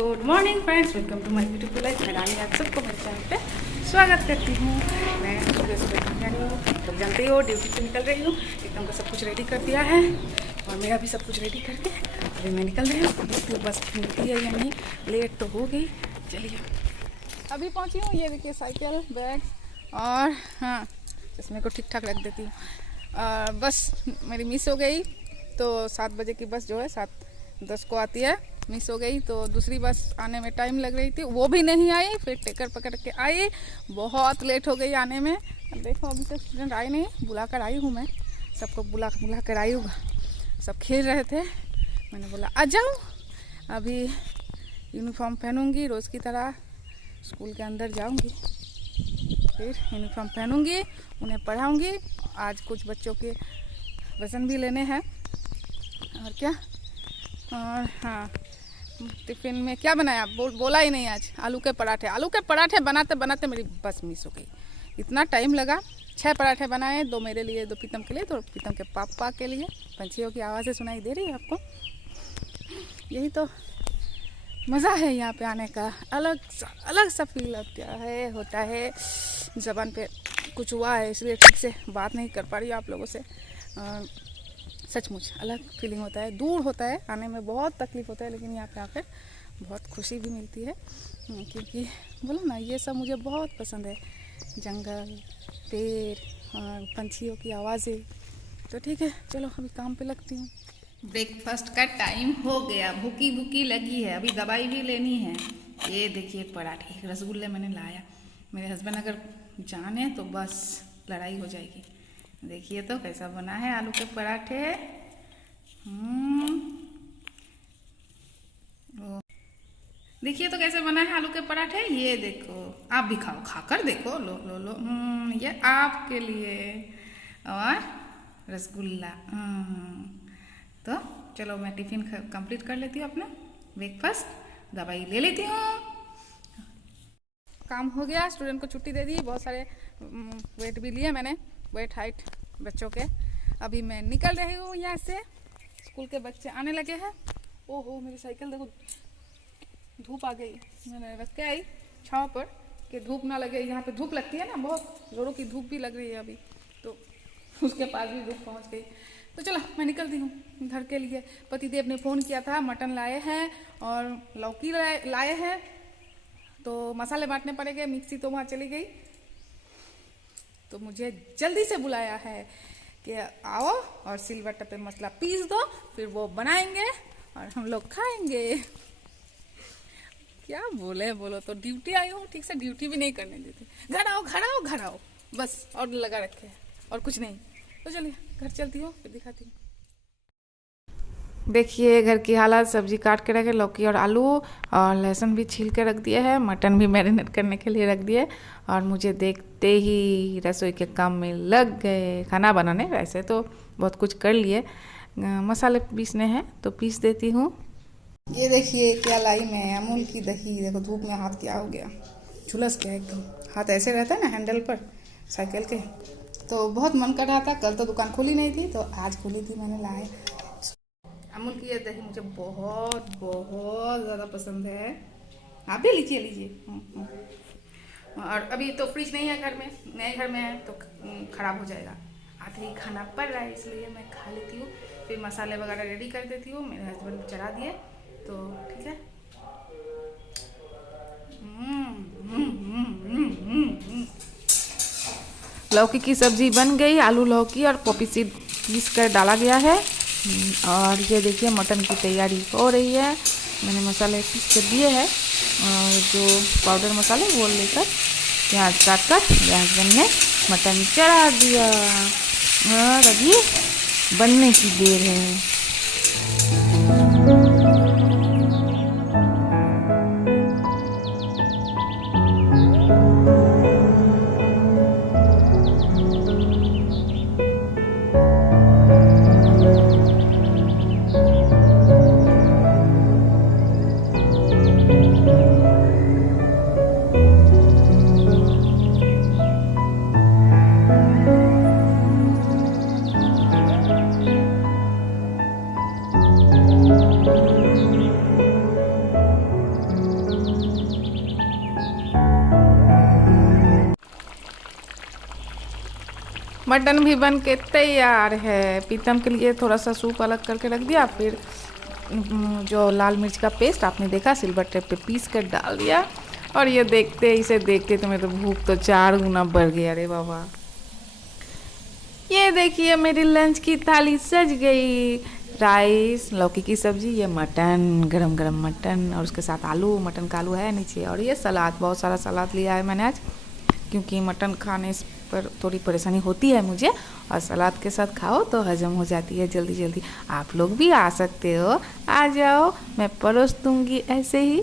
Good morning friends, welcome to my beautiful life. मैं रानी आप सबको मेरे चैनल पे स्वागत करती हूँ। मैं सुबह सुबह जा रही हूँ, तो जानते हो ड्यूटी से निकल रही हूँ। एकदम का सब कुछ रेडी कर दिया है और मेरा भी सब कुछ रेडी करके अभी मैं निकल रही हूँ। देखती हूँ बस मिलती है या नहीं, लेट तो हो गई। चलिए अभी पहुँची हूँ। ये देखिए साइकिल, बैग और हाँ चश्मे को ठीक ठाक रख देती हूँ। बस मेरी मिस हो गई, तो 7 बजे की बस जो है 7:10 को आती है, मिस हो गई। तो दूसरी बस आने में टाइम लग रही थी, वो भी नहीं आई। फिर टेकर पकड़ के आई, बहुत लेट हो गई आने में। अब देखो अभी तक स्टूडेंट आए नहीं, बुला कर आई हूँ मैं, सबको बुला कर आई हूँ। सब खेल रहे थे, मैंने बोला आ जाओ। अभी यूनिफॉर्म पहनूंगी, रोज़ की तरह स्कूल के अंदर जाऊंगी, फिर यूनिफॉर्म पहनूंगी, उन्हें पढ़ाऊंगी। आज कुछ बच्चों के वज़न भी लेने हैं और क्या। और हाँ, टिफ़िन में क्या बनाया बोला ही नहीं आज। आलू के पराठे बनाते बनाते मेरी बस मिस हो गई। इतना टाइम लगा। 6 पराठे बनाए, 2 मेरे लिए, 2 प्रीतम के लिए, 2 प्रीतम के पापा के लिए। पंछियों की आवाज़ें सुनाई दे रही है आपको। यही तो मज़ा है यहाँ पे आने का। अलग सा फील होता है। ज़बान पे कुछ हुआ है इसलिए ठीक से बात नहीं कर पा रही आप लोगों से। सचमुच अलग फीलिंग होता है। दूर होता है, आने में बहुत तकलीफ़ होता है, लेकिन यहाँ पे आकर बहुत खुशी भी मिलती है। क्योंकि बोलो ना, ये सब मुझे बहुत पसंद है। जंगल, पेड़ और पंछियों की आवाज़ें। तो ठीक है, चलो अभी काम पे लगती हूँ। ब्रेकफास्ट का टाइम हो गया, भूखी भूखी लगी है, अभी दवाई भी लेनी है। ये देखिए पराठे, रसगुल्ले मैंने लाया। मेरे हस्बैंड अगर जाने तो बस लड़ाई हो जाएगी। देखिए तो कैसा बना है आलू के पराठे। देखिए तो कैसे बना है आलू के पराठे। ये देखो, आप भी खाओ, खाकर देखो। लो लो लो, ये आपके लिए। और रसगुल्ला। तो चलो मैं टिफ़िन कंप्लीट कर लेती हूँ अपना ब्रेकफास्ट, दवाई ले लेती हूँ। काम हो गया, स्टूडेंट को छुट्टी दे दी। बहुत सारे वेट भी लिए मैंने, वेट हाइट बच्चों के। अभी मैं निकल रही हूँ यहाँ से। स्कूल के बच्चे आने लगे हैं। ओहो मेरी साइकिल देखो, धूप आ गई। मैंने रख के आई छाँव पर कि धूप ना लगे। यहाँ पे धूप लगती है ना, बहुत जोरों की धूप भी लग रही है अभी, तो उसके पास भी धूप पहुँच गई। तो चलो मैं निकलती हूँ घर के लिए। पतिदेव ने फ़ोन किया था, मटन लाए हैं और लौकी लाए हैं, तो मसाले बांटने पड़ेंगे। मिक्सी तो वहाँ चली गई, तो मुझे जल्दी से बुलाया है कि आओ और सिलबट्टे पे मसाला पीस दो, फिर वो बनाएंगे और हम लोग खाएंगे। क्या बोलो। तो ड्यूटी आई हूँ, ठीक से ड्यूटी भी नहीं करने देती। घर आओ बस, और लगा रखे हैं और कुछ नहीं। तो चलिए घर चलती हूँ, फिर दिखाती हूँ। देखिए घर की हालत। सब्जी काट के रखे, लौकी और आलू, और लहसुन भी छील के रख दिए है, मटन भी मैरिनेट करने के लिए रख दिए। और मुझे देखते ही रसोई के काम में लग गए, खाना बनाने। वैसे तो बहुत कुछ कर लिए, मसाले पीसने हैं तो पीस देती हूँ। ये देखिए क्या लाई मैं, अमूल की दही। देखो धूप में हाथ क्या हो गया, झुलस गया एकदम। हाथ ऐसे रहता है ना हैंडल पर साइकिल के, तो बहुत मन कर रहा था। कल तो दुकान खुली नहीं थी, तो आज खुली थी, मैंने लाए। अमूल की ये दही मुझे बहुत बहुत ज़्यादा पसंद है। आप भी लीजिए। और अभी तो फ्रिज नहीं है घर में, नए घर में है तो ख़राब हो जाएगा। आते ही खाना पड़ रहा है, इसलिए मैं खा लेती हूँ। फिर मसाले वगैरह रेडी कर देती हूँ। मेरे हस्बैंड चढ़ा दिए तो ठीक है। लौकी की सब्ज़ी बन गई। आलू, लौकी और पॉपी सीड पीस कर डाला गया है। और ये देखिए मटन की तैयारी हो रही है। मैंने मसाले पीस कर दिए हैं, और जो पाउडर मसाले वो लेकर प्याज काट कर गैस बनने मटन चढ़ा दिया। और अभी बनने की देर है। मटन भी बन के तैयार है। पीतम के लिए थोड़ा सा सूप अलग करके रख दिया, फिर जो लाल मिर्च का पेस्ट आपने देखा सिलबट्टे पे पीस कर डाल दिया। और ये देखते इसे देखते तो मेरे तो भूख तो 4 गुना बढ़ गया। अरे बाबा, ये देखिए मेरी लंच की थाली सज गई। राइस, लौकी की सब्जी, ये मटन, गरम गरम मटन, और उसके साथ आलू, मटन का आलू है नीचे, और ये सलाद, बहुत सारा सलाद लिया है मैंने आज, क्योंकि मटन खाने पर थोड़ी परेशानी होती है मुझे, और सलाद के साथ खाओ तो हजम हो जाती है जल्दी जल्दी। आप लोग भी आ सकते हो, आ जाओ, मैं परोस दूँगी ऐसे ही।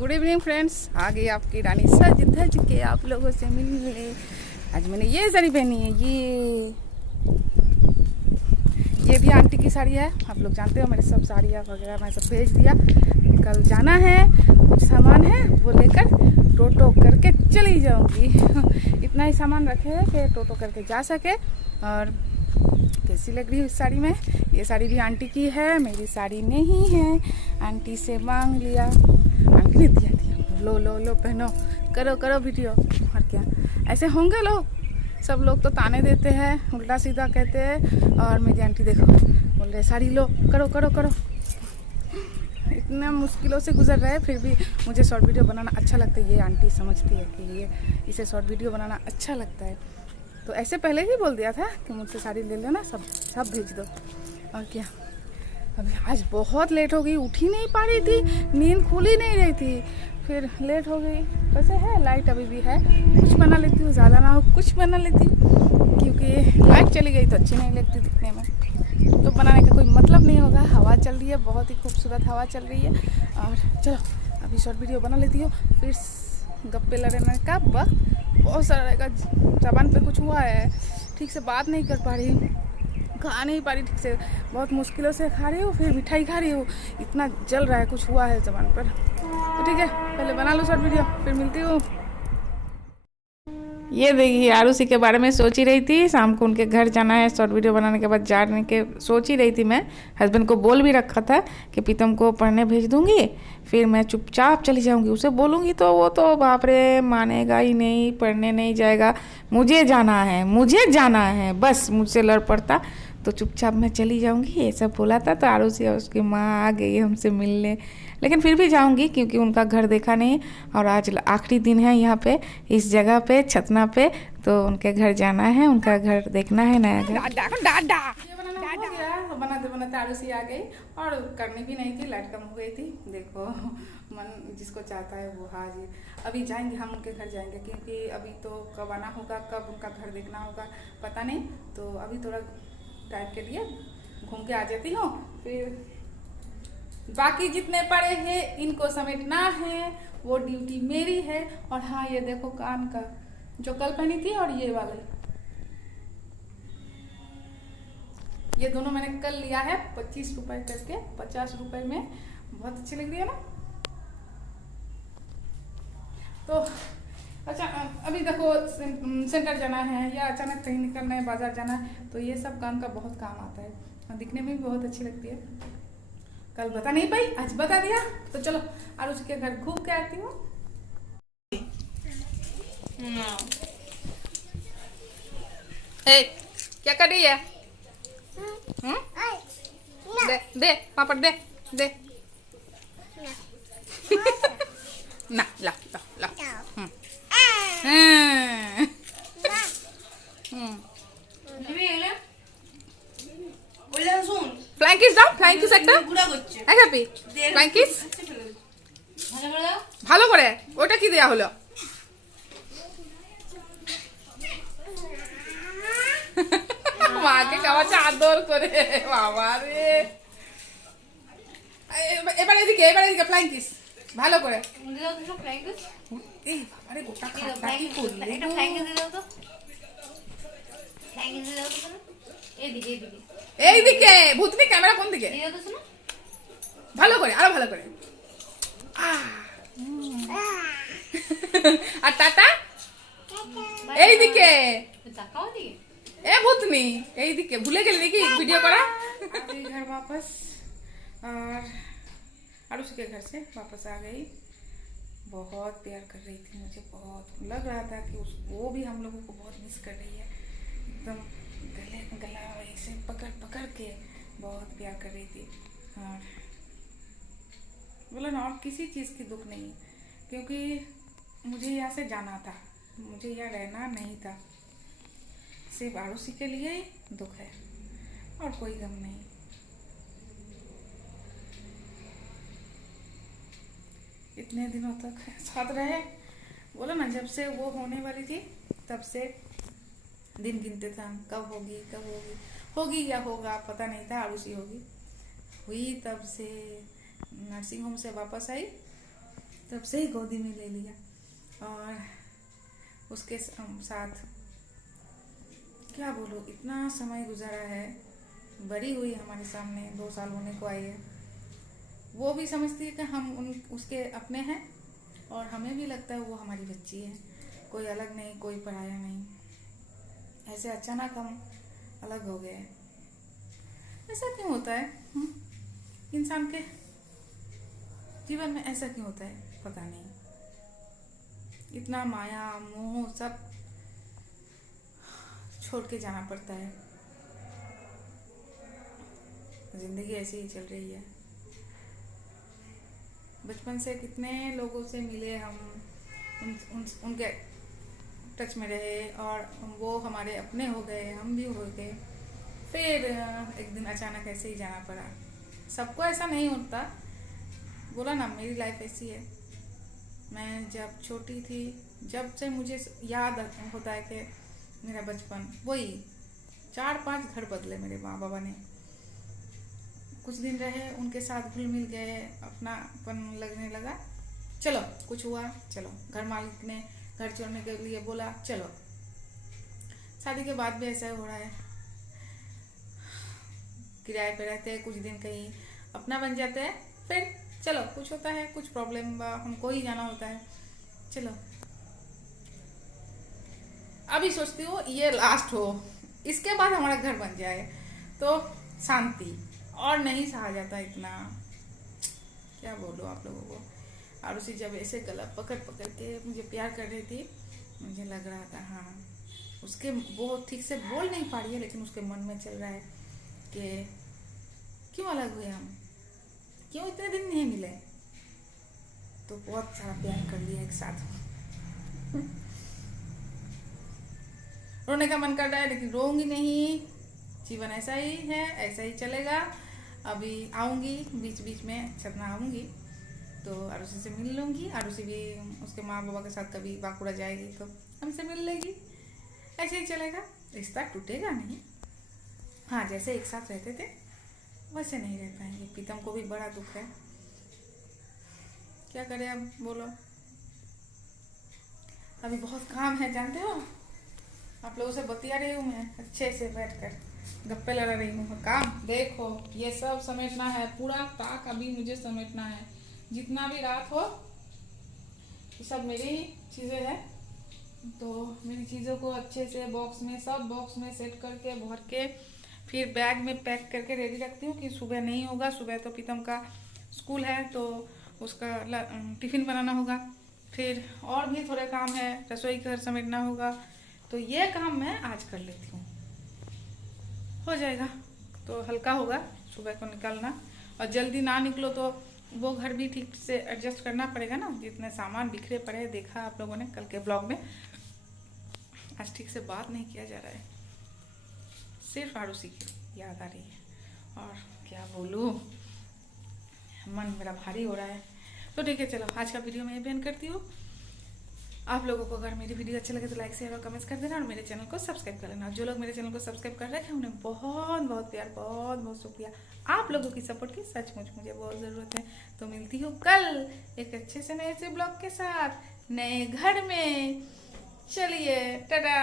गुड इवनिंग फ्रेंड्स, आ गई आपकी रानी सज धज के आप लोगों से मिलने। आज मैंने ये साड़ी पहनी है, ये भी आंटी की साड़ी है। आप लोग जानते हो मेरे सब साड़ियाँ वगैरह मैं सब भेज दिया। कल जाना है, कुछ सामान है वो लेकर टोटो करके चली जाऊंगी। इतना ही सामान रखे है कि टोटो करके जा सके। और कैसी लग रही है इस साड़ी में? ये साड़ी भी आंटी की है, मेरी साड़ी नहीं है, आंटी से मांग लिया, आंटी ने दिया। लो लो लो पहनो, करो करो वीडियो। और क्या ऐसे होंगे लोग, सब लोग तो ताने देते हैं, उल्टा सीधा कहते हैं, और मेरी आंटी देखो बोल रहे साड़ी लो, करो करो करो। इतना मुश्किलों से गुजर रहे हैं, फिर भी मुझे शॉर्ट वीडियो बनाना अच्छा लगता है। ये आंटी समझती है कि ये इसे शॉर्ट वीडियो बनाना अच्छा लगता है, तो ऐसे पहले ही बोल दिया था कि मुझसे साड़ी ले लेना, सब भेज दो। और क्या, अभी आज बहुत लेट हो गई, उठ ही नहीं पा रही थी, नींद खुल ही नहीं रही थी, फिर लेट हो गई। वैसे है लाइट अभी भी है, कुछ बना लेती हूँ, ज़्यादा ना हो कुछ बना लेती हूँ, क्योंकि लाइट चली गई तो अच्छी नहीं लगती दिखने में, तो बनाने का कोई मतलब नहीं होगा। हवा चल रही है, बहुत ही खूबसूरत हवा चल रही है। और चलो अभी शॉर्ट वीडियो बना लेती हूँ, फिर गप्पे लड़ने का वक्त बहुत सारा रहेगा। ज़बान पे कुछ हुआ है, ठीक से बात नहीं कर पा रही, खा नहीं पा रही ठीक से, बहुत मुश्किलों से खा रही हूँ, फिर मिठाई खा रही हूँ, इतना जल रहा है, कुछ हुआ है ज़बान पर। तो ठीक है, पहले बना लो शॉर्ट वीडियो, फिर मिलती हूँ। ये देखिए आरुषि के बारे में सोच ही रही थी, शाम को उनके घर जाना है, शॉर्ट वीडियो बनाने के बाद जाने के सोच ही रही थी मैं। हस्बैंड को बोल भी रखा था कि प्रीतम को पढ़ने भेज दूंगी, फिर मैं चुपचाप चली जाऊंगी। उसे बोलूंगी तो वो तो बाप रे मानेगा ही नहीं, पढ़ने नहीं जाएगा। मुझे जाना है बस, मुझसे लड़ पड़ता तो चुपचाप मैं चली जाऊंगी, ये सब बोला था। तो आरुषि और उसकी माँ आ गई हमसे मिलने, लेकिन फिर भी जाऊंगी क्योंकि उनका घर देखा नहीं, और आज आखिरी दिन है यहाँ पे, इस जगह पे, छतना पे, तो उनके घर जाना है, उनका घर देखना है, नया घर। बनाते बनाते आरुषि आ गई, और करनी भी नहीं थी, लाइट कम हो गई थी। देखो मन जिसको चाहता है वो हाजिर। अभी जाएंगे हम उनके घर जाएंगे, क्योंकि अभी तो कब आना होगा, कब उनका घर देखना होगा पता नहीं, तो अभी थोड़ा टाइम के लिए घूम के आ जाती हूँ, फिर बाकी जितने पड़े हैं इनको समेटना है, वो ड्यूटी मेरी है। और हाँ ये देखो कान का जो कल पहनी थी, और ये वाले, ये दोनों मैंने कल लिया है 25 रुपए करके, 50 रुपए में, बहुत अच्छी लग रही है ना। तो अच्छा अभी देखो सेंटर जाना है या अचानक कहीं निकलना है, बाजार जाना है, तो ये सब काम का बहुत काम आता है, और दिखने में भी बहुत अच्छी लगती है। कल बता नहीं पाई, आज बता दिया, तो चलो आरुषि के घर घूम के आती हूँ। क्या कर रही है? दे दे पापड़ दे दे ना, ला ला ला। ফ্লাইং কিস দাও, ফ্লাইং কিস একটা, হ্যাঁ হ্যাপি ফ্লাইং কিস ভালো করে। ওটা কি দেয়া হলো? মাকে কাছে আদর করে বাবা রে। এবার এদিকে ফ্লাইং কিস ভালো করে। এই বাবা রে গোটা খাতা কি করলি? একটা ফ্লাইং কিস দাও তো। ফ্লাইং কিস দাও তো। এইদিকে ভূতনি ক্যামেরা কোন দিকে? ভালো করে, আরো ভালো করে। আর টাটা এইদিকে। ए भूतनी এইদিকে ভুলে গেলি নাকি वीडियो करा। अभी घर वापस और आरुषि के घर से वापस आ गई। बहुत प्यार कर रही थी मुझे, बहुत लग रहा था कि वो भी हम लोगों को बहुत मिस कर रही है। एकदम गला ऐसे पकड़ के बहुत प्यार कर रही थी। और बोला ना और किसी चीज़ की दुख नहीं, क्योंकि मुझे यहाँ से जाना था, मुझे यहाँ रहना नहीं था। सिर्फ आरुषि के लिए ही दुख है और कोई गम नहीं। इतने दिनों तक साथ रहे, बोला ना जब से वो होने वाली थी तब से दिन गिनते थे हम, कब होगी या होगा पता नहीं था। आरुषि हुई तब से नर्सिंग होम से वापस आई, तब से ही गोदी में ले लिया और उसके साथ क्या बोलूँ, इतना समय गुजारा है। बड़ी हुई हमारे सामने, 2 साल होने को आई है। वो भी समझती है कि हम उसके अपने हैं और हमें भी लगता है वो हमारी बच्ची है, कोई अलग नहीं, कोई पराया नहीं। ऐसे अचानक हम अलग हो गए। ऐसा क्यों होता है? इंसान के जीवन में ऐसा क्यों होता है पता नहीं। इतना माया मोह सब छोड़ के जाना पड़ता है। जिंदगी ऐसे ही चल रही है। बचपन से कितने लोगों से मिले हम, उनके टच में रहे और वो हमारे अपने हो गए, हम भी हो गए। फिर एक दिन अचानक ऐसे ही जाना पड़ा। सबको ऐसा नहीं होता, बोला ना मेरी लाइफ ऐसी है। मैं जब छोटी थी, जब से मुझे याद होता है कि मेरा बचपन, वही 4-5 घर बदले मेरे माँ बाबा ने। कुछ दिन रहे, उनके साथ घुल मिल गए, अपनापन लगने लगा। चलो कुछ हुआ, चलो घर मालिक ने घर छोड़ने के लिए बोला, चलो। शादी के बाद भी ऐसा हो रहा है। किराए पे रहते हैं, कुछ दिन कहीं अपना बन जाते हैं, फिर चलो कुछ होता है, कुछ प्रॉब्लम हमको ही जाना होता है, चलो। अभी सोचती हूँ ये लास्ट हो, इसके बाद हमारा घर बन जाए तो शांति, और नहीं सहा जाता इतना। क्या बोलूँ आप लोगों को। आरुषि जब ऐसे गला पकड़ के मुझे प्यार कर रही थी, मुझे लग रहा था हाँ उसके, वो ठीक से बोल नहीं पा रही है लेकिन उसके मन में चल रहा है कि क्यों अलग हुए हम, क्यों इतने दिन नहीं मिले। तो बहुत सारा प्यार कर लिया एक साथ। रोने का मन कर रहा है लेकिन रोऊंगी नहीं, जीवन ऐसा ही है, ऐसा ही चलेगा। अभी आऊँगी बीच बीच में, सतना आऊँगी तो आरुषि से मिल लूँगी। आरुषि भी उसके माँ बाबा के साथ कभी बांकुड़ा जाएगी तो हमसे मिल लेगी। ऐसे ही चलेगा, रिश्ता टूटेगा नहीं। हाँ जैसे एक साथ रहते थे वैसे नहीं रह पाएंगे। प्रीतम को भी बड़ा दुख है, क्या करें अब बोलो। अभी बहुत काम है जानते हो, आप लोगों से बतिया रही हूँ मैं अच्छे से बैठकर, गप्पे लड़ा रही हूँ। काम देखो ये सब समेटना है, पूरा ताक अभी मुझे समेटना है। जितना भी रात हो ये सब मेरी चीज़ें हैं, तो मेरी चीज़ों को अच्छे से बॉक्स में, सब बॉक्स में सेट करके भर के फिर बैग में पैक करके रेडी रखती हूँ कि सुबह नहीं होगा। सुबह तो प्रीतम का स्कूल है तो उसका टिफ़िन बनाना होगा, फिर और भी थोड़े काम है, रसोई घर समेटना होगा। तो ये काम मैं आज कर लेती हूँ, हो जाएगा तो हल्का होगा सुबह को निकलना। और जल्दी ना निकलो तो वो घर भी ठीक से एडजस्ट करना पड़ेगा ना, जितने सामान बिखरे पड़े देखा आप लोगों ने कल के ब्लॉग में। आज ठीक से बात नहीं किया जा रहा है, सिर्फ आरुषि की याद आ रही है और क्या बोलूँ, मन मेरा भारी हो रहा है। तो ठीक है चलो आज का वीडियो मैं एंड करती हूँ। आप लोगों को अगर मेरी वीडियो अच्छी लगे तो लाइक शेयर और कमेंट्स कर देना और मेरे चैनल को सब्सक्राइब कर लेना। जो लोग मेरे चैनल को सब्सक्राइब कर रहे हैं उन्हें बहुत बहुत प्यार, बहुत बहुत शुक्रिया। आप लोगों की सपोर्ट की सचमुच मुझे बहुत ज़रूरत है। तो मिलती हूँ कल एक अच्छे से नए से ब्लॉग के साथ नए घर में। चलिए टाटा।